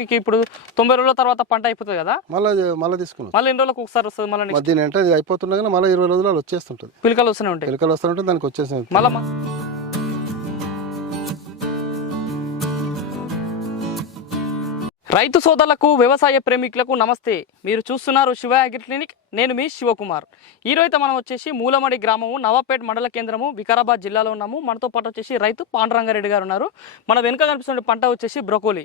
మీకు ఇప్పుడు తొంభై రోజుల తర్వాత పంట అయిపోతుంది కదా? మళ్ళీ మళ్ళీ తీసుకున్నాం. మళ్ళీ ఎన్ని రోజులకు ఒకసారి వస్తుంది మళ్ళీ దీని అంటే ఇది అయిపోతుండగానే మళ్ళీ ఇరవై రోజులు వచ్చేస్తుంటుంది. పిలకలు వస్తూనే ఉంటాయి. పిలకలు వస్తుంటే దానికి వచ్చేసి మళ్ళీ రైతు సోదరులకు వ్యవసాయ ప్రేమికులకు నమస్తే. మీరు చూస్తున్నారు శివ అగ్రి క్లినిక్. నేను మీ శివకుమార్. ఈరోజు మనం వచ్చేసి మూలమడి గ్రామము నవాపేట్ మండల కేంద్రము వికారాబాద్ జిల్లాలో ఉన్నాము. మనతో పాటు వచ్చేసి రైతు పాండురంగారెడ్డి గారు ఉన్నారు. మన వెనుక కనిపిస్తున్న పంట వచ్చేసి బ్రొకోలీ.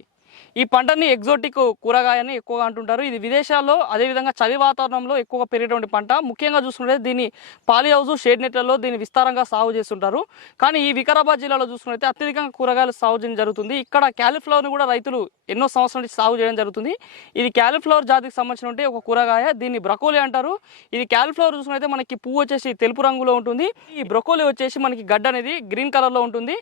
ఈ పంటని ఎగ్జోటిక్ కూరగాయని ఎక్కువగా అంటుంటారు. ఇది విదేశాల్లో అదేవిధంగా చలి వాతావరణంలో ఎక్కువగా పెరిగేటువంటి పంట. ముఖ్యంగా చూసుకుంటే దీన్ని పాలి హౌస్ షేడ్ నెట్లలో దీన్ని విస్తారంగా సాగు చేస్తుంటారు. కానీ ఈ వికారాబాద్ జిల్లాలో చూసుకుంటే అత్యధికంగా కూరగాయలు సాగు చేయడం జరుగుతుంది. ఇక్కడ క్యాలీఫ్లవర్ని కూడా రైతులు ఎన్నో సంవత్సరాల నుంచి సాగు చేయడం జరుగుతుంది. ఇది క్యాలీఫ్లవర్ జాతికి సంబంధించిన ఒక కూరగాయ. దీన్ని బ్రకోలీ అంటారు. ఇది క్యాలీఫ్లవర్ చూసుకుంటే మనకి పువ్వు వచ్చేసి తెలుపు రంగులో ఉంటుంది. ఈ బ్రకోలీ వచ్చేసి మనకి గడ్డ అనేది గ్రీన్ కలర్లో ఉంటుంది.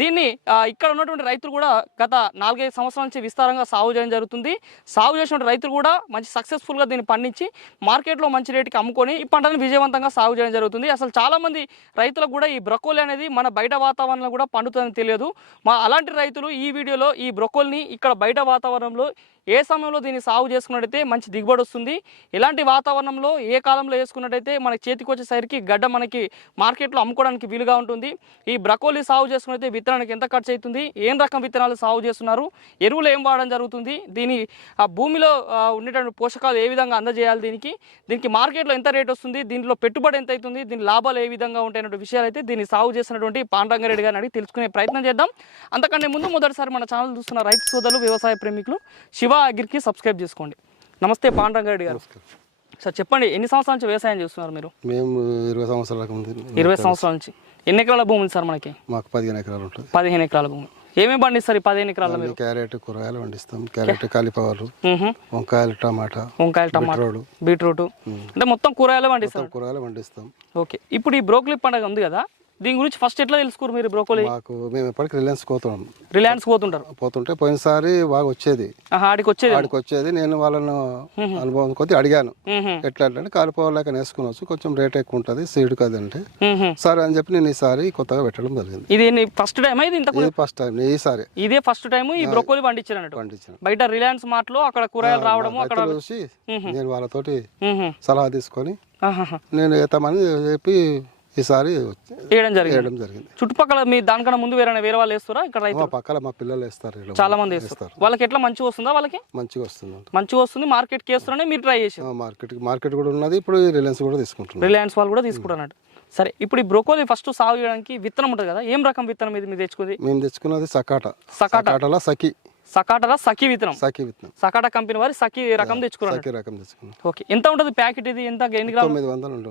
దీన్ని ఇక్కడ ఉన్నటువంటి రైతులు కూడా గత నాలుగైదు సంవత్సరాల నుంచి విస్తారంగా సాగు చేయడం జరుగుతుంది. సాగు చేసిన రైతులు కూడా మంచి సక్సెస్ఫుల్గా దీన్ని పండించి మార్కెట్లో మంచి రేటుకి అమ్ముకొని ఈ పంటను విజయవంతంగా సాగు చేయడం జరుగుతుంది. అసలు చాలామంది రైతులకు కూడా ఈ బ్రొక్కోలి అనేది మన బయట వాతావరణంలో కూడా పండుతుందని తెలియదు. మా అలాంటి రైతులు ఈ వీడియోలో ఈ బ్రొకోల్ని ఇక్కడ బయట వాతావరణంలో ఏ సమయంలో దీన్ని సాగు చేసుకున్నట్టయితే మంచి దిగుబడి వస్తుంది. ఇలాంటి వాతావరణంలో ఏ కాలంలో వేసుకున్నట్టయితే మనకి చేతికి వచ్చేసరికి గడ్డ మనకి మార్కెట్లో అమ్ముకోవడానికి వీలుగా ఉంటుంది. ఈ బ్రకోలీ సాగు చేసుకున్నట్టయితే విత్తనానికి ఎంత ఖర్చు అవుతుంది? ఏం రకం విత్తనాలు సాగు చేస్తున్నారు? ఎరువులు ఏం వాడడం జరుగుతుంది? దీని ఆ భూమిలో ఉండేటువంటి పోషకాలు ఏ విధంగా అందజేయాలి దీనికి? దీనికి మార్కెట్లో ఎంత రేట్ వస్తుంది? దీంట్లో పెట్టుబడి ఎంత అవుతుంది? దీని లాభాలు ఏ విధంగా ఉంటాయన్న విషయాలు అయితే దీన్ని సాగు చేసినటువంటి పాండంగారెడ్డి గారిని అడిగి తెలుసుకునే ప్రయత్నం చేద్దాం. అంతకంటే ముందు మొదటిసారి మన ఛానల్ చూస్తున్న రైతు సోదరులు వ్యవసాయ ప్రేమికులు శివ అగ్రికి సబ్స్క్రైబ్ చేసుకోండి. నమస్తే పాండంగారెడ్డి గారు. సార్ చెప్పండి ఎన్ని సంవత్సరాల నుంచి వ్యవసాయం చేస్తున్నారు మీరు? మేము ఇరవై సంవత్సరాలకు ముందు ఇరవై సంవత్సరాల నుంచి. ఎన్ని ఎకరాల భూమి ఉంది సార్ మనకి? మాకు పదిహేను ఎకరాలు ఉంటుంది. పదిహేను ఎకరాల భూమి. ఏమేమి పండిస్తారు ఈ పదిహేను ఎకరాల మీరు? క్యారెట్ కూరగాయలు పండిస్తాం. Carrot cauliflower. వంకాయలు టమాటా వంకాయలు టమాటా బీట్రూట్. అంటే మొత్తం కూరగాయలు పండిస్తారు? కూరగాయలు పండిస్తాం. ఓకే. ఇప్పుడు ఈ బ్రోకలీ పండుగ ఉంది కదా దీని గురించి ఫస్ట్ ఎట్లా తెలుసుకోరు మీరు బ్రోకలీ? మాకు మేము ఎప్పటికీ రిలయన్స్ పోతున్నాం రిలయన్స్ పోతుంటారు పోతుంటే పోయినసారి బాగా వచ్చేది. ఆడికి వచ్చేది వాడికి వచ్చేది నేను వాళ్ళను అనుభవం కొద్ది అడిగాను. ఎట్లా అంటే కాలిపోలేక వేసుకునవచ్చు కొంచెం రేట్ ఎక్కువ ఉంటుంది సీడ్ కదంటే. సరే అని చెప్పి నేను ఈసారి కొత్తగా పెట్టడం జరిగింది. ఇది ఫస్ట్ టైం ఇది ఇది ఫస్ట్ టైం ఈసారి. ఇదే ఫస్ట్ టైం ఈ బ్రోకలీ పండించారు అన్నట్టు. పండించిన. బయట రిలయన్స్ మార్ట్లో అక్కడ కూరగాయలు రావడము అక్కడ చూసి నేను వాళ్ళతోటి. సలహా తీసుకొని. నేను వేస్తామని చెప్పి ఈసారి వేయడం జరిగింది. వేయడం జరిగింది. చుట్టుపక్కల మీ దానికన్నా ముందు వేరే వేరే వాళ్ళు వేస్తారా? ఇక్కడ రైతు మా పక్కన మా పిల్లలు వేస్తారు చాలా మంది వేస్తారు. వాళ్ళకి ఎట్లా మంచిగా వస్తుందా వాళ్ళకి? మంచిగా వస్తుంది మంచిగా వస్తుంది. మార్కెట్కి వేస్తున్నానే మీరు ట్రై చేసారు మార్కెట్ మార్కెట్ కూడా ఉన్నది. ఇప్పుడు రిలయన్స్ కూడా తీసుకుంటున్నాం రిలయన్స్ వాళ్ళు కూడా తీసుకుంటున్నారు సరే ఇప్పుడు ఈ బ్రోకోలీ ఫస్ట్ సాగు చేయడానికి విత్తనం ఉంటుంది కదా? ఏం రకం విత్తనం ఇది మీరు తెచ్చుకుంది మేము తెచ్చుకున్నది సకాట. సకాట. సకాటలో సఖి. సకాటరా సఖి విత్తనం? సఖి విత్తనం. సకాట కంపెనీ వారి సఖి రకం తెచ్చుకున్నారు. సఖి రకం ఓకే. ఎంత ఉంటుంది ప్యాకెట్ ఇది? ఎంత? ఎన్ని గ్రాములు? తొమ్మిది వందలు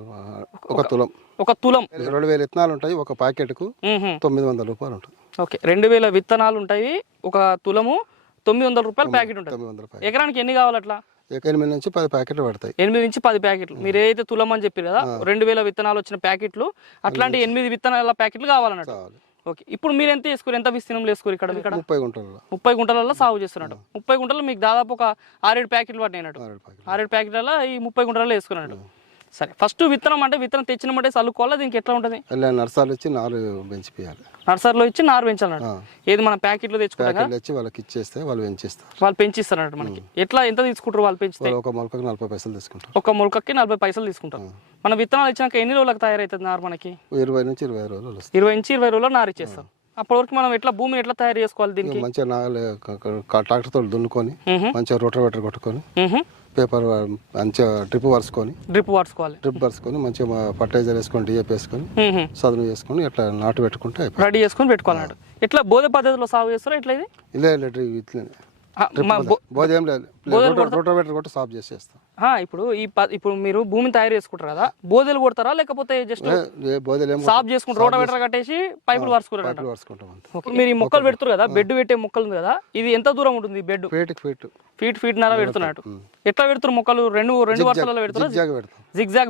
ఒక తులం. ఒక తులం. రెండు వేల విత్తనాలు ఉంటాయి ఒక ప్యాకెట్కు మ్మ్హ. తొమ్మిది వందల రూపాయలు ఉంటుంది. ఓకే. రెండు వేల విత్తనాలు ఉంటాయి ఒక తులము తొమ్మిది వందల రూపాయలు ప్యాకెట్ ఉంటుంది. ప్యాకెట్. ఎకరానికి ఎన్ని కావాలి అట్లా? ఎనిమిది నుంచి పది ప్యాకెట్లు పడతాయి. ఎనిమిది నుంచి పది ప్యాకెట్లు. మీరు ఏదైతే తులం అని చెప్పారు కదా రెండు వేల విత్తనాలు వచ్చిన ప్యాకెట్లు అట్లాంటి ఎనిమిది విత్తనాల ప్యాకెట్లు కావాలన్నట్టు. కావాలి. ఓకే. ఇప్పుడు మీరు ఎంత వేసుకోరు? ఎంత విస్తీర్ణంలో వేసుకోరు ఇక్కడ? ఇక్కడ ముప్పై గుంటలలో ముప్పై గుంటలలో సాగు చేస్తున్నట్టు. ముప్పై గుంటలు మీకు దాదాపు ఒక ఆరేడు ప్యాకెట్లు పట్టినట్టు ఆరేడు ప్యాకెట్లు. ఆరేడు ప్యాకెట్లలో ఈ ముప్పై గుంటలలో వేసుకున్నట్టు. సరే ఫస్ట్ విత్తనం అంటే విత్తనం తెచ్చిన మటే చల్లుకోవాలా? దీనికి ఎట్లా ఉంటుంది? నర్సాలు ఇచ్చి నాలుగు పెంచిపోయాలి నర్సరీలో ఇచ్చి నారు పెంచాలన్నట్టు ఏది మన ప్యాకెట్లో తెచ్చుకుంటాం ప్యాకెట్లు ఇచ్చి వాళ్ళకి ఇచ్చేస్తే వాళ్ళు పెంచిస్తారు. వాళ్ళు పెంచిస్తారు మనకి. ఎట్లా ఎంత తీసుకుంటారు వాళ్ళు పెంచితే? వాళ్ళు ఒక మొలకకు నలభై పైసలు తీసుకుంటారు. ఒక మొలకకి నలభై పైసలు తీసుకుంటారు. మన విత్తనాలు ఇచ్చినాక ఎన్ని రోజులకు తయారవుతుంది నారు మనకి? ఇరవై నుంచి ఇరవై రోజులు ఇరవై నుంచి ఇరవై రోజుల్లో నారు ఇచ్చేస్తాం. అప్పటి వరకు మనం ఎట్లా భూమిని ఎట్లా తయారు చేసుకోవాలి దీనికి? మంచిగా నాగలి ట్రాక్టర్తో దున్నుకొని. మంచిగా రోటర్ కొట్టుకొని పేపర్ మంచిగా డ్రిప్ వరుసుకొని డ్రిప్ వాడుకోవాలి డ్రిప్ వరుసుకొని మంచిగా ఫర్టిలైజర్ వేసుకొని డిఏపి వేసుకొని సదును వేసుకొని ఇట్లా నాటు పెట్టుకుంటే రెడీ చేసుకొని పెట్టుకోవాలన్నట్టు ఎట్లా బోధ పద్ధతిలో సాగు చేస్తారా ఎట్లా ఇది? ఇలా డ్రిప్ ఇట్లనే. బోధ ఏం లేదు. రోటర్ కొట్టి సాఫ్ చేసేస్తాం. ఇప్పుడు ఈ ఇప్పుడు మీరు భూమిని తయారు చేసుకుంటారు కదా బోధలు కొడతారా లేకపోతే జస్ట్ సాఫ్ చేసుకుంటారు రోటవేటర్ కట్టేసి పైపులు వరుసుకుంటారు. మీరు ఈ మొక్కలు పెడుతున్నారు కదా బెడ్ పెట్టే మొక్కలు ఉంది కదా ఇది ఎంత దూరం ఉంటుంది బెడ్ ఫీట్కి ఫీట్ ఫీట్. ఫీట్ నర పెడుతున్నట్టు. ఎట్లా పెడుతున్నారు మొక్కలు? రెండు రెండు వరుసలలో పెడుతున్నారు జిగ్జాగ్ పెడతాం.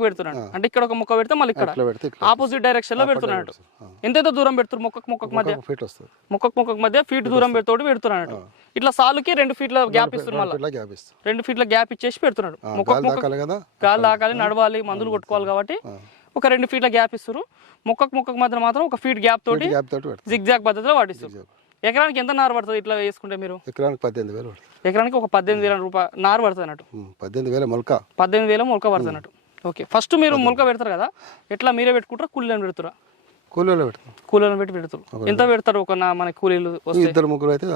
పెడుతున్నాడు అంటే ఇక్కడ ఒక మొక్క పెడితే మళ్ళీ ఇక్కడ. పెడితే ఆపోజిట్ డైరెక్షన్లో పెడుతున్నాడు ఎంత దూరం పెడుతున్నారు మొక్కకు మొక్కకు మధ్య? ఫీట్ మొక్కకు మొక్కకు మధ్య ఫీట్ దూరం పెడుతోటి పెడుతున్నాడు ఇట్లా సాలుకి రెండు ఫీట్ల గ్యాప్ ఇస్తున్నారు రెండు ఫీట్ల గ్యాప్ ఇచ్చేసి పెడుతున్నాడు మొక్క దాకాలి కదా? గాలి తాకాలి నడవాలి మందులు కొట్టుకోవాలి కాబట్టి ఒక రెండు ఫీట్ల గ్యాప్ ఇస్తారు మొక్కకు మొక్కకు మధ్య మాత్రం ఒక ఫీట్ గ్యాప్ తోటి పెడతాం జిగ్జాగ్ పద్ధతిలో వాడిస్తారు ఎకరానికి ఎంత నారు పడుతుంది ఇట్లా వేసుకుంటే మీరు? ఎకరానికి పద్దెనిమిది వేలు ఎకరానికి ఒక పద్దెనిమిది వేల రూపాయలు నారు పడుతుంది అన్నట్టు. పద్దెనిమిది వేల మొలక. పద్దెనిమిది వేల మొలక పడుతుంది అన్నట్టు. ఓకే ఫస్ట్ మీరు మొలక పెడతారు కదా ఎట్లా మీరే పెట్టుకుంటారా కూలీలను పెడుతురా? కూలీలో పెడతాం కూలీలను పెట్టి పెడతారు. ఎంత పెడతారు ఒక మన కూలీలు ఇద్దరు ముగ్గురు అయితే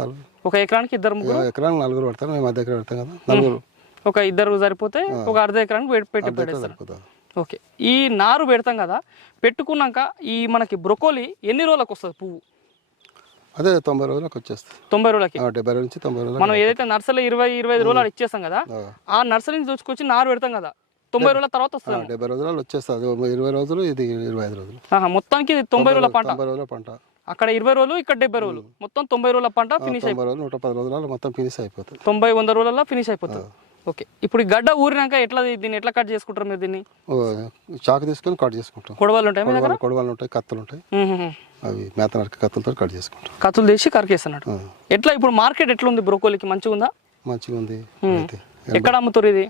ఒక ఎకరానికి ఇద్దరు ముగ్గురు? ఎకరానికి నలుగురు పడతారు మేము అర్ధ ఎకరం పెడతాం కదా నలుగురు. ఒక ఇద్దరు సరిపోతే ఒక అర్ధ ఎకరానికి పెట్టి పెట్టి పెడతారు సరిపోతుంది ఓకే. ఈ నారు పెడతాం కదా పెట్టుకున్నాక ఈ మనకి బ్రొకోలి ఎన్ని రోజులకు వస్తుంది పువ్వు? అదే తొంభై రోజులకు వచ్చేస్తుంది. తొంభై రోజులకి. డెబ్బై రోజుల నుంచి తొంభై రోజులకు మనం ఏదైతే నర్సరీలో ఇరవై ఇరవై ఐదు రోజులు ఇచ్చేస్తాం కదా ఆ. ఆ నర్సరీని చూసుకొచ్చి నారు పెడతాం కదా తొంభై రోజుల తర్వాత వస్తుంది డెబ్బై రోజులలో వచ్చేస్తుంది. ఇరవై రోజులు ఇది ఇరవై ఐదు రోజులు. మొత్తానికి ఇది తొంభై రోజుల పంట. తొంభై రోజుల పంట. అక్కడ ఇరవై రోజులు ఇక్కడ డెబ్బై రోజులు. మొత్తం తొంభై రోజుల పంట ఫినిష్ రోజులు నూట పది రోజులలో మొత్తం ఫినిష్ అయిపోతుంది. తొంభై వంద రోజులలో ఫినిష్ అయిపోతుంది. ఓకే. ఇప్పుడు ఈ గడ్డ ఊరినాక ఎట్లా దీన్ని ఎట్లా కట్ చేసుకుంటారు మీరు దీన్ని? చాకు తీసుకొని కట్ చేసుకుంటాం. కొడవలు ఉంటాయి కొడవలు ఉంటాయి కత్తులు ఉంటాయి. అవి మేత నరికి కత్తులతో కట్ చేసుకుంటాం. కత్తులు తీసి కరికేస్తున్నాడు ఎట్లా ఇప్పుడు మార్కెట్ ఎట్లా ఉంది బ్రోకోలికి? మంచిగా ఉందా? మంచిగా ఉంది. ఎక్కడ అమ్ముతారు ఇది?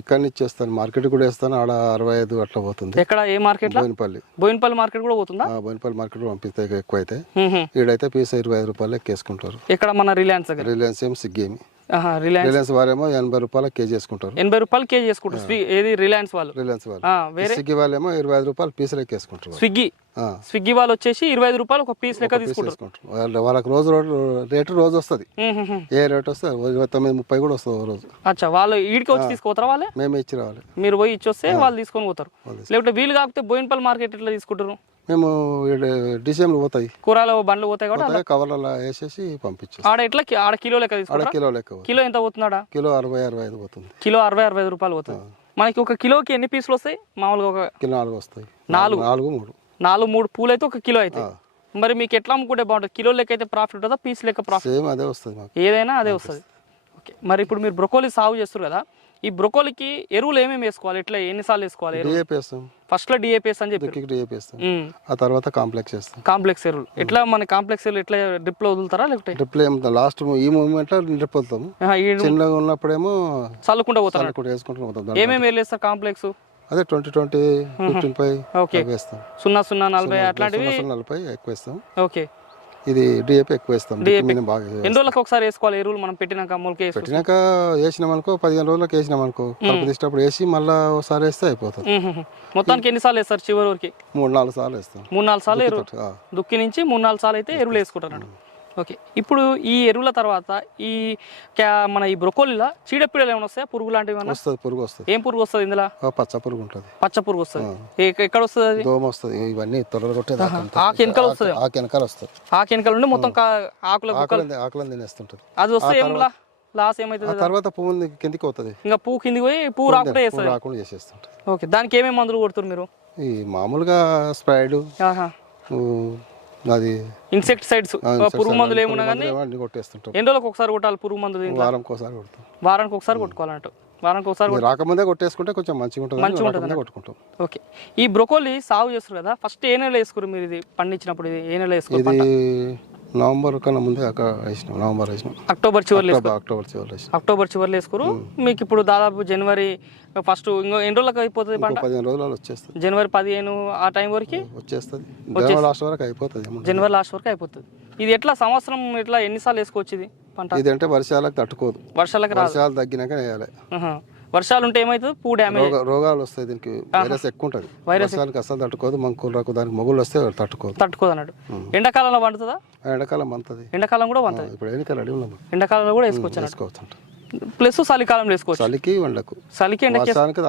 ఇక్కడి నుంచి చేస్తాను మార్కెట్ కూడా వేస్తాను. ఆడ అరవై ఐదు అట్లా పోతుంది. ఎక్కడ? ఏ మార్కెట్లో? బోయినపల్లి. బోయినపల్లి మార్కెట్ కూడా పోతుందా? బోయినపల్లి మార్కెట్ పంపిస్తే ఎక్కువ అయితే. ఈడైతే పీస్ ఇరవై ఐదు రూపాయలు ఎక్కేసుకుంటారు. ఎక్కడ? మన రిలయన్స్ రిలయన్స్ ఏం సిగ్గేమి. రిలయన్స్ వారేమో ఎనభై రూపాయలు కేజీ వేసుకుంటారు. ఎనభై రూపాయలు కేజీ చేసుకుంటారు ఏది? రిలయన్స్ వాళ్ళు? రిలయన్స్ వాళ్ళు. వేరే? సిగ్గి వాళ్ళేమో ఇరవై ఐదు రూపాయలు పీసులు ఎక్కేసుకుంటారు వాళ్ళు. స్విగ్గీ స్విగ్గీ వాళ్ళు వచ్చేసి ఇరవై ఐదు రూపాయలు ఒక పీస్ లెక్క పీస్ తీసుకుంటారు. వేసుకుంటారు. వాళ్ళ వాళ్ళకి రోజు రోజు రేటు రోజు వస్తుంది. ఏ రేట్ వస్తే ఇరవై తొమ్మిది ముప్పై కూడా వస్తుంది రోజు. అచ్చా వాళ్ళు ఈడికి వచ్చి తీసుకుపోతారా వాళ్ళే? మేమే ఇచ్చి రావాలి. మీరు పోయి ఇచ్చొస్తే వాళ్ళు తీసుకొని పోతారు. లేకపోతే వీలు కాకపోతే బోయినపల్లి మార్కెట్ ఎట్లా తీసుకుంటారు? మేము డిసెంబర్ పోతాయి. కూరలో బండ్లు పోతాయి కాబట్టి పోతాయి కవర్లలో వేసేసి పంపించేస్తాం. ఆడ ఎట్లా ఆడ కిలో లెక్క తీసుకుంటారా? కిలో లెక్క పోతుంది. కిలో ఎంత పోతున్నాడా కిలో అరవై అరవై ఐదు పోతుంది. కిలో అరవై అరవై ఐదు రూపాయలు పోతుంది. మనకి ఒక కిలోకి ఎన్ని పీసులు వస్తాయి? మామూలుగా ఒక కిలో నాలుగు వస్తాయి. నాలుగు. నాలుగు మూడు. నాలుగు మూడు పూలు అయితే ఒక కిలో అవుతాయి మరి మీకు ఎట్లా అమ్ముకుంటే బాగుంటుంది? కిలో లెక్క అయితే ప్రాఫిట్ ఉంటుందా? పీస్ లెక్క ప్రాఫిట్ సేమ్ అదే వస్తుంది ఏదైనా అదే వస్తుంది. ఓకే. మరి ఇప్పుడు మీరు బ్రొకోలీ సాగు చేస్తారు కదా ఈ బ్రొకోలీకి ఎరువులు ఏమేమి వేసుకోవాలి? ఎట్లా ఎన్నిసార్లు వేసుకోవాలి డిఏపి వేస్తాం ఫస్ట్లో డిఏపిఎస్ అని చెప్పి దుక్కికి డిఏపి వేస్తాం ఆ తర్వాత కాంప్లెక్స్ వేస్తాం కాంప్లెక్స్ ఎరువులు. ఎట్లా మన కాంప్లెక్స్ ఎరువులు ఎట్లా డ్రిప్లో వదులుతారా లేకపోతే? లాస్ట్ ఈ మూమెంట్లో డ్రిప్ వదులుతాము. చిన్నగా ఉన్నప్పుడేమో చల్లుకుంటూ వేసుకుంటూ పోతాం. దాంట్లో. ఏమేమి వేస్తారు కాంప్లెక్స్? అదే ట్వంటీ ట్వంటీ ఫిఫ్టీన్ పై ఓకే. వేస్తాం. సున్నా సున్నా నలభై అట్లాంటివి? నలభై ఎక్కువ వేస్తాం. ఓకే. ఇది డిఏపి ఎక్కువ వేస్తాం. ఎన్ని రోజులకు ఒకసారి వేసుకోవాలి? ఎరువులు మనం పెట్టినాక మొలక పెట్టినాక వేసినాం అనుకో పదిహేను రోజులకు వేసినాం అనుకో కలుపు వేసి మళ్ళీ ఒకసారి వేస్తే అయిపోతుంది. మొత్తానికి ఎన్నిసార్లు వేస్తారు చివరి వరకు? మూడు నాలుగు సార్లు వేస్తాం. మూడు నాలుగు సార్లు ఎరువు దుక్కి నుంచి మూడు నాలుగు సార్లు అయితే ఎరువులు వేసుకుంటారు ఓకే. ఇప్పుడు ఈ ఎరువుల తర్వాత ఈ మన ఈ బ్రొకోలీలో చీడపీడలు ఏమైనా వస్తాయా? పురుగు లాంటివి వస్తుంది పురుగు వస్తుంది. ఏం పురుగు వస్తుంది ఇందులో? ఆ, పచ్చ పురుగు ఉంటుంది. పచ్చ పురుగు వస్తుంది. ఎక్కడ వస్తుంది దోమ వస్తుంది. ఇవన్నీ తొడలు కొట్టేది వెనకాల వస్తుంది? ఆ వెనకాల వస్తుంది. ఆకు వెనకాల నుండి మొత్తం ఆకుల ఆకులను తినేస్తుంటుంది. అది వస్తే ఏం లా- లాస్ ఏమవుతుంది ఆ తర్వాత పువ్వు కిందికి పోతుంది. ఇంకా పువ్వు కిందికి పోయి పువ్వు రాకుండా వేస్తుంది రాకుండా చేసేస్తుంటుంది. ఓకే. దానికి ఏమేమి మందులు కొడుతున్నారు మీరు? ఈ మామూలుగా స్ప్రైడ్ ఆహా. అది ఇన్సెక్టిసైడ్స్ పురుగు మందులు ఏమున్నా కానీ ఎన్ని రోజులకు ఒకసారి కొట్టాలి పురుగు మందు వారంకి ఒకసారి కొడతాం. వారానికి ఒకసారి కొట్టుకోవాలంట వారానికి ఒకసారి రాకముందే కొట్టేసుకుంటే కొంచెం మంచిగా ఉంటుంది రాకముందే కొట్టుకుంటాం. ఓకే. ఈ బ్రొకోలీ సాగు చేస్తారు కదా ఫస్ట్ ఏ నెల వేసుకురు మీరు ఇది పండించినప్పుడు? ఇది ఏ నెల వేసుకురు ఇది నవంబర్ కన్నా ముందే వేసినాం నవంబర్ వేసినాం. అక్టోబర్ చివరిలో అక్టోబర్ అక్టోబర్ చివరి వేసినాం. అక్టోబర్ చివరిలో వేసుకురు? మీకు ఇప్పుడు దాదాపు జనవరి ఫస్ట్ ఇంకో ఎన్ని రోజులకు అయిపోతుంది పంట? పదిహేను రోజులలో వచ్చేస్తుంది. జనవరి పదిహేను ఆ టైం వరకు? వచ్చేస్తుంది. జనవరి లాస్ట్ వరకు అయిపోతుంది. జనవరి లాస్ట్ వరకు అయిపోతుంది. ఇది ఎట్లా సంవత్సరం ఎట్లా ఎన్నిసార్లు వేసుకోవచ్చు ఇది? పంట. ఇది అంటే వర్షాలకు తట్టుకోదు. వర్షాలకు వర్షాలు తగ్గినాక వేయాలి. వర్షాలు ఉంటే ఏమవుతుంది పూ డ్యామేజ్ రోగ రోగాలు వస్తాయి దీనికి వైరస్ ఎక్కువ ఉంటుంది వర్షాలకు అస్సలు తట్టుకోదు. మంకులు రాకు దానికి మొగులు వస్తే తట్టుకోదు. తట్టుకోదు అన్నట్టు ఎండాకాలంలో పండుతుందా? ఎండాకాలం మంతది. ఎండాకాలం కూడా పండుతుంది ఇప్పుడు ఉన్నాము ఎండాకాలంలో కూడా వేసుకోవచ్చు వేసుకోవచ్చు ప్లస్ చలికాలంలో వేసుకోవచ్చు. చలికి ఎండకు చలికి ఎండకి వర్షానికి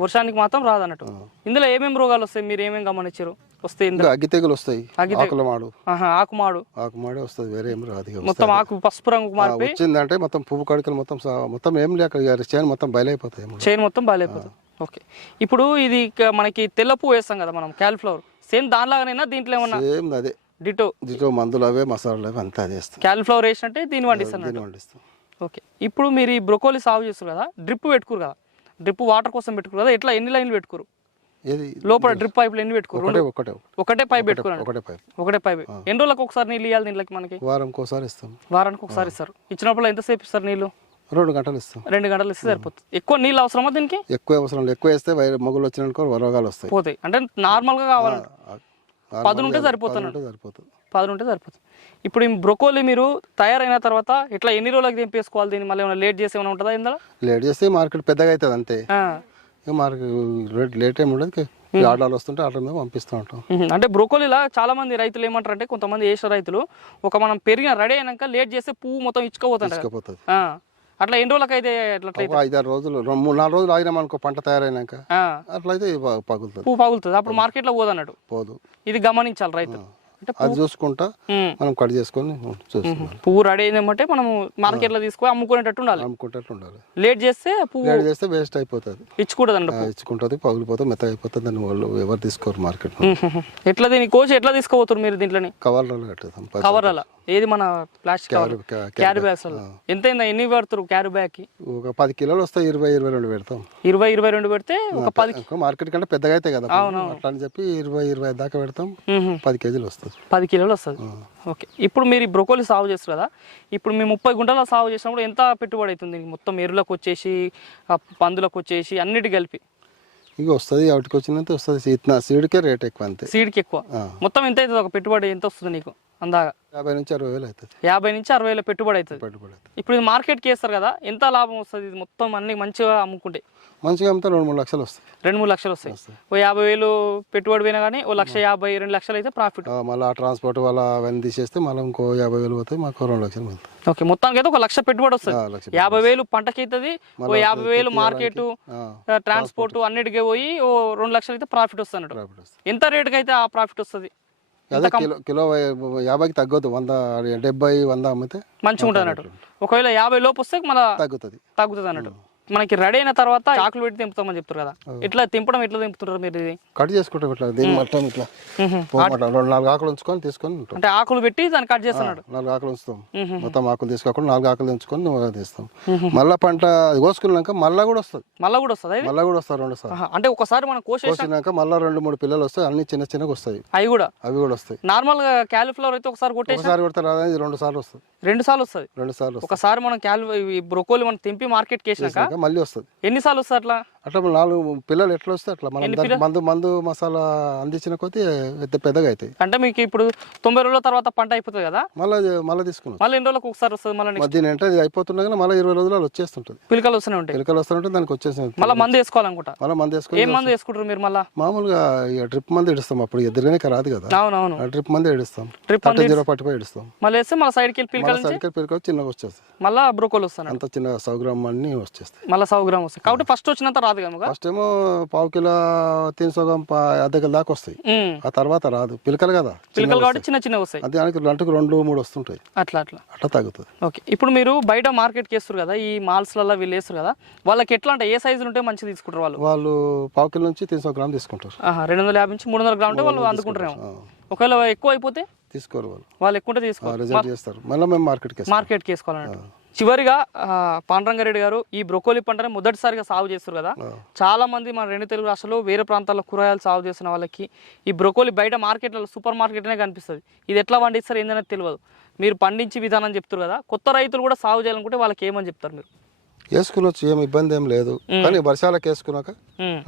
వర్షానికి మాత్రం రాదు అన్నట్టు ఇందులో ఏమేమి రోగాలు వస్తాయి? మీరు ఏమేమి గమనించారు? వస్తాయి ఇందులో. అగ్గి తెగులు వస్తాయి. ఆకుల మాడు. ఆహా, ఆకుమాడు. ఆకు మాడే వస్తుంది వేరే ఏం రాదు మొత్తం ఆకు పసుపు రంగు ఆ, మారిపోయి వచ్చిందంటే మొత్తం పువ్వు కడికలు మొత్తం మొత్తం ఏం లేక చేను మొత్తం బయలైపోతాయి. చైన్ మొత్తం బాగాలేకపోతుంది ఓకే. ఇప్పుడు ఇది మనకి తెల్ల పువ్వు వేస్తాం కదా మనం క్యాలిఫ్లవర్. సేమ్ దానిలాగానైనా దీంట్లో ఏమన్నా? ఏం అదే. డిటో. దీంట్లో మందులు అవే మసాలాలు అవే అంతా వేస్తాం. క్యాలిఫ్లవర్ వేసినట్టే దీన్ని పండిస్తాను దీన్ని వండిస్తాం. ఓకే. ఇప్పుడు మీరు ఈ బ్రొకోలీ సాగు చేస్తారు కదా డ్రిప్ పెట్టుకోరు కదా. డ్రిప్ వాటర్ కోసం పెట్టుకోరు కదా ఎట్లా ఎన్ని లైన్లు పెట్టుకోరు? ఏది? లోపల డ్రిప్ పైపులు ఎన్ని పెట్టుకోరు? ఒకటే ఒకటే. పైప్ పెట్టుకున్నాను ఒకటే పైపు. ఒకటే పైప్. ఎన్ని రోజులకు ఒకసారి నీళ్ళు ఇవ్వాలి దీంట్లోకి మనకి? వారంకి ఒకసారి ఇస్తాం. వారానికి ఒకసారి ఇస్తారు. ఇచ్చినప్పుడు ఎంతసేపు ఇస్తారు నీళ్ళు? రెండు గంటలు ఇస్తాం. రెండు గంటలు ఇస్తే సరిపోతుంది. ఎక్కువ నీళ్ళు అవసరమా దీనికి? ఎక్కువ అవసరం ఎక్కువ వేస్తే వైర మొగులు వచ్చినాకో రోగాలు వస్తాయి. పోతాయి. అంటే నార్మల్గా కావాలంటే. పదును ఉంటే సరిపోతుంది సరిపోతుంది. పదును ఉంటే సరిపోతుంది. ఇప్పుడు ఈ బ్రొకోలీ మీరు తయారైన తర్వాత ఇట్లా ఎన్ని రోజులకి దింపేసుకోవాలి? దీన్ని మళ్ళీ ఏమైనా లేట్ చేసి ఏమైనా ఉంటుందా ఇందులో? లేట్ చేస్తే మార్కెట్ పెద్దగా అవుతుంది అంతే. మార్కెట్ లేట్ ఏమి ఉండదు. ఆర్డర్లు వస్తుంటే ఆర్డర్ మీద పంపిస్తూ ఉంటాం. అంటే బ్రోకోలీలా చాలా మంది రైతులు ఏమంటారు అంటే కొంతమంది వేసిన రైతులు ఒక మనం పెరిగిన రెడీ అయినాక లేట్ చేస్తే పువ్వు మొత్తం ఇచ్చుకోపోతుంటారు తీసుకుపోతుంది అట్లా ఎన్ని రోజులకి అయితే ఐదారు రోజులు మూడు నాలుగు రోజులు ఆగినాం అనుకో పంట తయారైనాక. అట్లయితే పగులుతుంది. పువ్వు పగులుతుంది. అప్పుడు మార్కెట్లో పోదన్నట్టు. పోదు. ఇది గమనించాలి రైతు అంటే అది చూసుకుంటా. మనం కట్ చేసుకొని పువ్వు రెడీ అయిందంటే మనం మార్కెట్లో తీసుకొని అమ్ముకునేటట్టు ఉండాలి. అమ్ముకుంటట్లు ఉండాలి. లేట్ చేస్తే పువ్వు లేట్ చేస్తే వేస్ట్ అయిపోతుంది. ఆ, ఇచ్చుకుంటుంది పగిలిపోతుంది మెత్తగా అయిపోతుంది దాన్ని వాళ్ళు ఎవరు తీసుకోరు మార్కెట్ ఎట్లా దీని కోసి ఎట్లా తీసుకోపోతారు మీరు దీంట్లోని? కవర్లలో కట్టేస్తాం పది కవర్ల ఏది మన ప్లాస్టిక్ క్యారీ- క్యా- క్యారీ బ్యాగ్స్ ఎంత ఎన్ని పెడతారు క్యారీ బ్యాగ్కి ఒక పది కిలోలు వస్తాయి ఇరవై ఇరవై రెండు పెడతాం. ఇరవై ఇరవై రెండు పెడితే ఒక పది మార్కెట్ కంటే పెద్దగా అవుతాయి కదా. అట్లా అని చెప్పి ఇరవై ఇరవై దాకా పెడతాం. పది కేజీలు వస్తుంది. పది కిలోలు వస్తుంది. ఓకే. ఇప్పుడు మీరు ఈ బ్రొకోలీ సాగు చేస్తారు కదా ఇప్పుడు మేము ముప్పై గుంటల సాగు చేసినప్పుడు ఎంత పెట్టుబడి అవుతుంది? మొత్తం ఎరువులకు వచ్చేసి పందులకు వచ్చేసి అన్నిటి కలిపి? ఇక వస్తుంది వాటికి వచ్చినంత వస్తుంది. సీడ్కే రేట్ ఎక్కువ అంతే. సీడ్కి ఎక్కువ. మొత్తం ఎంత అవుతుంది? ఒక పెట్టుబడి ఎంత వస్తుంది నీకు? అందాగా. యాభై నుంచి అరవై వేలు అవుతుంది. యాభై నుంచి అరవై వేల పెట్టుబడి అవుతుంది. పెట్టుబడి అవుతుంది. ఇప్పుడు ఇది మార్కెట్కి వేస్తారు కదా ఎంత లాభం వస్తుంది ఇది మొత్తం అన్ని మంచిగా అమ్ముకుంటే? మంచిగా అమ్మితే రెండు మూడు లక్షలు వస్తాయి. రెండు మూడు లక్షలు వస్తాయి. ఓ యాభై వేలు పెట్టుబడి పోయినా కానీ ఓ లక్ష యాభై రెండు లక్షలు అయితే ప్రాఫిట్ మళ్ళీ ఆ ట్రాన్స్పోర్ట్ వాళ్ళ అవన్నీ తీసేస్తే మళ్ళీ ఇంకో యాభై వేలు పోతాయి మాకు రెండు లక్షలు మిగులుతాయి ఓకే మొత్తానికి అయితే ఒక లక్ష పెట్టుబడి వస్తుంది. యాభై వేలు పంటకి అవుతుంది ఓ యాభై వేలు మార్కెట్ ట్రాన్స్పోర్ట్ అన్నిటికీ పోయి ఓ రెండు లక్షలు అయితే ప్రాఫిట్ వస్తుంది అన్నట్టు. ప్రాఫిట్ వస్తుంది. ఎంత రేటుకి అయితే ఆ ప్రాఫిట్ వస్తుంది? అదే కిలో కిలో యాభైకి తగ్గొద్దు. వంద డెబ్బై వంద అమ్మితే మంచిగా ఉంటుంది అన్నట్టు ఒకవేళ యాభై లోపు వస్తే మళ్ళీ తగ్గుతుంది. తగ్గుతుంది అన్నట్టు. మనకి రెడీ అయిన తర్వాత చాకులు పెట్టి తింపుతామని చెప్తారు కదా. ఇట్లా తింపడం ఎట్లా తింపుతుంటారు మీరు ఇది? కట్ చేసుకుంటాం ఇట్లా దీని మొత్తం ఇట్లా. రెండు నాలుగు ఆకులు ఉంచుకొని తీసుకొని అంటే ఆకులు పెట్టి దాన్ని కట్ చేస్తున్నాడు. నాలుగు ఆకులు ఉంచుతాం. మొత్తం ఆకులు తీసుకోకుండా నాలుగు ఆకులు ఉంచుకొని తీస్తాం. మళ్ళీ పంట కోసుకున్నాక మళ్ళీ కూడా వస్తుంది. మళ్ళీ కూడా వస్తుంది మళ్ళీ కూడా వస్తారు రెండు ఆహా. అంటే ఒకసారి మనం కోసేసి కోసినాక మళ్ళీ రెండు మూడు పిల్లలు వస్తాయి అన్ని చిన్న చిన్నగా వస్తాయి. అవి కూడా? అవి కూడా వస్తాయి. నార్మల్గా క్యాలిఫ్లవర్ అయితే ఒకసారి కొట్టేసి ఒకసారి కొడతారు రెండు సార్లు వస్తుంది. రెండు సార్లు వస్తుంది. రెండు సార్లు ఒకసారి మనం క్యాలి బ్రొకోలి మనం తెంపి మార్కెట్కి వేసినాక ఇంకా మళ్ళీ వస్తుంది. ఎన్నిసార్లు వస్తుంది అట్లా? అట్లా నాలుగు పిల్లలు ఎట్లా వస్తాయి అట్లా. మనం మందు మందు మసాలా అందించిన కొద్దీ పెద్ద పెద్దగా అవుతాయి. అంటే మీకు ఇప్పుడు తొంభై రోజుల తర్వాత పంట అయిపోతుంది కదా? మళ్ళీ మళ్ళీ తీసుకున్నాం. మళ్ళీ ఎన్ని రోజులకు ఒకసారి వస్తుంది మళ్ళీ మధ్య అంటే ఇది అయిపోతుండగానే మళ్ళీ ఇరవై రోజులు వచ్చేస్తుంటుంది. పిలకలు వస్తూనే ఉంటాయి. పిలకలు వస్తుంటే దానికి వచ్చేసి మళ్ళీ మందు వేసుకోవాలనుకుంటా? మళ్ళీ మందు వేసుకొని ఏం మందు వేసుకుంటారు మీరు మళ్ళీ? మామూలుగా ఇక డ్రిప్ మంది ఇడుస్తాం అప్పుడు ఎదురుగానే రాదు కదా. అవునవును. డ్రిప్ మంది ఇడుస్తాం డ్రిప్ జీరో ఫార్టీ ఫైవ్ ఇడుస్తాం మళ్ళీ వేస్తే మళ్ళీ సైడ్కి వెళ్ళి పిలకల మళ్ళీ నుంచి సరిగ్గా పిలక చిన్నగా వచ్చేస్తాయి. మళ్ళీ బ్రోకోలు వస్తాను అంత చిన్న సౌ గ్రామ్ అన్ని వచ్చేస్తాయి. మళ్ళీ సౌ గ్రామ్ వస్తాయి. కాబట్టి ఫస్ట్ వచ్చినంత రాదు కదా ఫస్ట్ ఏమో పావు కిలో తీన్ సగం అర్ధ కిలో దాకా వస్తాయి. ఆ తర్వాత రాదు. పిలకలు కదా పిలకలు కాబట్టి చిన్న చిన్నవి వస్తాయి. అది దానికి గంటకు రెండు మూడు వస్తుంటాయి. అట్లా అట్లా. అట్లా తగ్గుతుంది. ఓకే. ఇప్పుడు మీరు బయట మార్కెట్కి వేస్తారు కదా ఈ మాల్స్లలో వీళ్ళు వేస్తారు కదా వాళ్ళకి ఎట్లా అంటే ఏ సైజులు ఉంటే మంచిగా తీసుకుంటారు వాళ్ళు? వాళ్ళు పావు కిలో నుంచి తీన్ గ్రామ్ తీసుకుంటారు. రెండు వందల యాభై నుంచి మూడు వందల గ్రామ్ ఉంటే వాళ్ళు అందుకుంటారేమో. ఆ, ఒకవేళ ఎక్కువ అయిపోతే తీసుకోరు వాళ్ళు. వాళ్ళు ఎక్కువ చేస్తారు. మళ్ళీ మేము మార్కెట్కి వేస్తాం మార్కెట్కి వేసుకోవాలన్నట్టు చివరిగా పాండురంగారెడ్డి గారు ఈ బ్రొకోలి పంటని మొదటిసారిగా సాగు చేస్తారు కదా. చాలా మంది మన రెండు తెలుగు రాష్ట్రాల్లో వేరే ప్రాంతాల్లో కూరగాయలు సాగు చేస్తున్న వాళ్ళకి ఈ బ్రొకోలి బయట మార్కెట్లలో సూపర్ మార్కెట్నే కనిపిస్తుంది. ఇది ఎట్లా పండిస్తారు ఏందనేది తెలియదు మీరు పండించే విధానం చెప్తారు కదా. కొత్త రైతులు కూడా సాగు చేయాలనుకుంటే వాళ్ళకి ఏమని చెప్తారు మీరు? వేసుకోవచ్చు ఏం ఇబ్బంది ఏం లేదు. కానీ వర్షాలకు వేసుకున్నాక.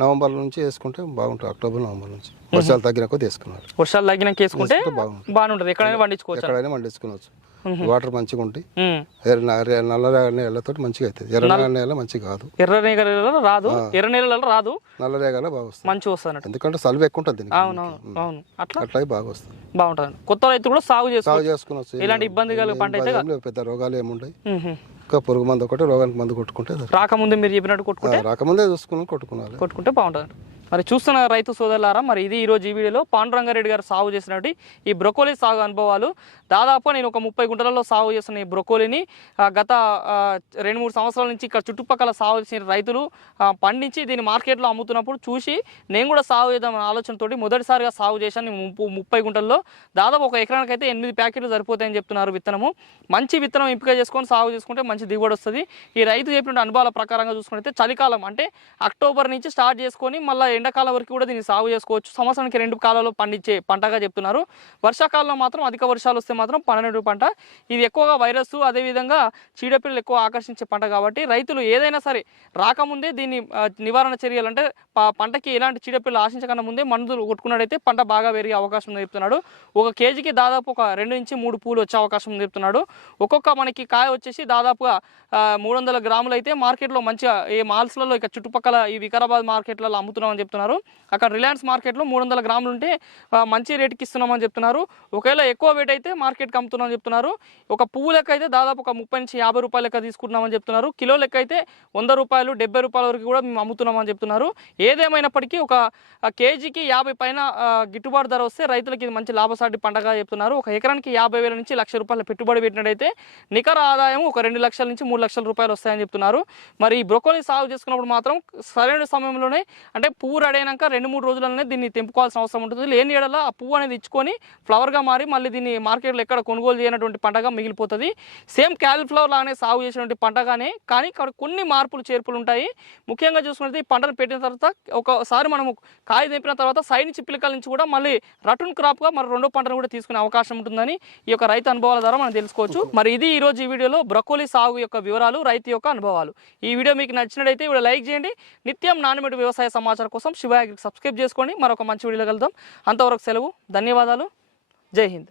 నవంబర్ నుంచి వేసుకుంటే బాగుంటుంది. అక్టోబర్ నవంబర్ నుంచి. వర్షాలు తగ్గిన కొద్ది వేసుకున్నారు. వర్షాలు తగ్గినాక వేసుకుంటే బాగుంటుంది. ఎక్కడైనా పండించుకోవచ్చు. ఎక్కడైనా పండించుకోవచ్చు వాటర్ మంచిగా ఉంటాయి. నల్ల నేలతో మంచిగా అవుతుంది ఎర్ర నేల మంచిగా కాదు. ఎర్ర నేలలో రాదు. ఎర్ర నేలలో రాదు. నల్ల రేగల బాగా వస్తుంది మంచిగా వస్తుంది ఎందుకంటే సలువు ఎక్కువ ఉంటుంది అవునవును అవును అట్లా? అట్లా బాగా వస్తుంది బాగుంటుంది. కొత్త రైతు కూడా సాగు చేసుకోవచ్చు. సాగు చేసుకునొచ్చు ఎలాంటి ఇబ్బంది కలిగే పంట అయితే పెద్ద రోగాలు. ఇంకా పురుగు మందు ఒకటి రోగానికి మందు కొట్టుకుంటే. రాకముందే మీరు చెప్పినట్టు కొట్టుకుంటే? రాకముందే చూసుకుని కొట్టుకున్నాలి. కొట్టుకుంటే బాగుంటుంది మరి చూస్తున్న రైతు సోదరులారా మరి ఇది ఈరోజు ఈ వీడియోలో పాండురంగారెడ్డి గారు సాగు చేసినట్టు ఈ బ్రొకోలీ సాగు అనుభవాలు. దాదాపు నేను ఒక ముప్పై గుంటలలో సాగు చేస్తున్న ఈ బ్రొకోలీని గత రెండు మూడు సంవత్సరాల నుంచి ఇక్కడ చుట్టుపక్కల సాగు చేసిన రైతులు పండించి దీన్ని మార్కెట్లో అమ్ముతున్నప్పుడు చూసి నేను కూడా సాగు చేద్దామనే ఆలోచనతోటి మొదటిసారిగా సాగు చేశాను. ముప్పు ముప్పై గుంటల్లో దాదాపు ఒక ఎకరానికి అయితే ఎనిమిది ప్యాకెట్లు సరిపోతాయని చెప్తున్నారు విత్తనము. మంచి విత్తనం ఎంపిక చేసుకొని సాగు చేసుకుంటే మంచి దిగుబడి వస్తుంది. ఈ రైతు చెప్పిన అనుభవాల ప్రకారంగా చూసుకుంటే చలికాలం అంటే అక్టోబర్ నుంచి స్టార్ట్ చేసుకొని మళ్ళీ ఎండాకాలం వరకు కూడా దీన్ని సాగు చేసుకోవచ్చు. సంవత్సరానికి రెండు కాలాల్లో పండించే పంటగా చెప్తున్నారు. వర్షాకాలంలో మాత్రం అధిక వర్షాలు వస్తే మాత్రం పన్నెండు పంట. ఇది ఎక్కువగా వైరస్ అదేవిధంగా చీడపిల్లలు ఎక్కువ ఆకర్షించే పంట కాబట్టి రైతులు ఏదైనా సరే రాకముందే దీన్ని నివారణ చర్యలు అంటే పంటకి ఎలాంటి చీడపిల్లలు ఆశించకుండా ముందే మందులు కొట్టుకున్నట్టయితే పంట బాగా పెరిగే అవకాశం ఉంది చెప్తున్నాడు. ఒక కేజీకి దాదాపు ఒక రెండు నుంచి మూడు పూలు వచ్చే అవకాశం ఉంది చెప్తున్నాడు. ఒక్కొక్క మనకి కాయ వచ్చేసి దాదాపుగా మూడు వందల గ్రాములు అయితే మార్కెట్లో మంచిగా ఈ మాల్స్లలో ఇక చుట్టుపక్కల ఈ వికారాబాద్ మార్కెట్లలో అమ్ముతున్నామని చెప్తున్నారు. అక్కడ రిలయన్స్ మార్కెట్లో మూడు వందల గ్రాములు ఉంటే మంచి రేటుకి ఇస్తున్నామని చెప్తున్నారు. ఒకవేళ ఎక్కువ వెయిట్ అయితే మార్కెట్కి అమ్ముతున్నామని చెప్తున్నారు. ఒక పువ్వు లెక్క అయితే దాదాపు ఒక ముప్పై నుంచి యాభై రూపాయల లెక్క తీసుకుంటున్నామని చెప్తున్నారు. కిలో లెక్క అయితే వంద రూపాయలు డెబ్బై రూపాయల వరకు కూడా మేము అమ్ముతున్నామని చెప్తున్నారు. ఏదేమైనప్పటికీ ఒక కేజీకి యాభై పైన గిట్టుబాటు ధర వస్తే రైతులకి ఇది మంచి లాభసాటి పండగ చెప్తున్నారు. ఒక ఎకరానికి యాభై వేల నుంచి లక్ష రూపాయల పెట్టుబడి పెట్టినట్టయితే నికర ఆదాయం ఒక రెండు లక్షల నుంచి మూడు లక్షల రూపాయలు వస్తాయని చెప్తున్నారు. మరి ఈ బ్రొకోలీ సాగు చేసుకున్నప్పుడు మాత్రం సరైన సమయంలోనే అంటే పువ్వు రెడీ అయినాక రెండు మూడు రోజులనే దీన్ని తెంపుకోవాల్సిన అవసరం ఉంటుంది. లేని ఏడల ఆ పువ్వు అనేది ఇచ్చుకొని ఫ్లవర్గా మారి మళ్ళీ దీన్ని మార్కెట్లో ఎక్కడ కొనుగోలు చేయనటువంటి పంటగా మిగిలిపోతుంది. సేమ్ క్యాలిఫ్లవర్ లాగానే సాగు చేసినటువంటి పంటగానే కానీ ఇక్కడ కొన్ని మార్పులు చేర్పులు ఉంటాయి. ముఖ్యంగా చూసుకుంటే ఈ పంటను పెట్టిన తర్వాత ఒకసారి మనము కాయ తెంపిన తర్వాత సైడ్ నుంచి నుంచి కూడా మళ్ళీ రటున్ క్రాప్గా మరి రెండో పంటను కూడా తీసుకునే అవకాశం ఉంటుందని ఈ యొక్క రైతు అనుభవాల ద్వారా మనం తెలుసుకోవచ్చు. మరి ఇది ఈ రోజు ఈ వీడియోలో బ్రకోలీ సాగు యొక్క వివరాలు రైతు యొక్క అనుభవాలు. ఈ వీడియో మీకు నచ్చినట్టయితే వీడియో లైక్ చేయండి. నిత్యం నాణ్యమైన వ్యవసాయ సమాచారం కోసం శివాగిరికి సబ్స్క్రైబ్ చేసుకోండి. మరొక మంచి వీడియోలో కలుద్దాం. అంతవరకు సెలవు ధన్యవాదాలు. జై హింద్.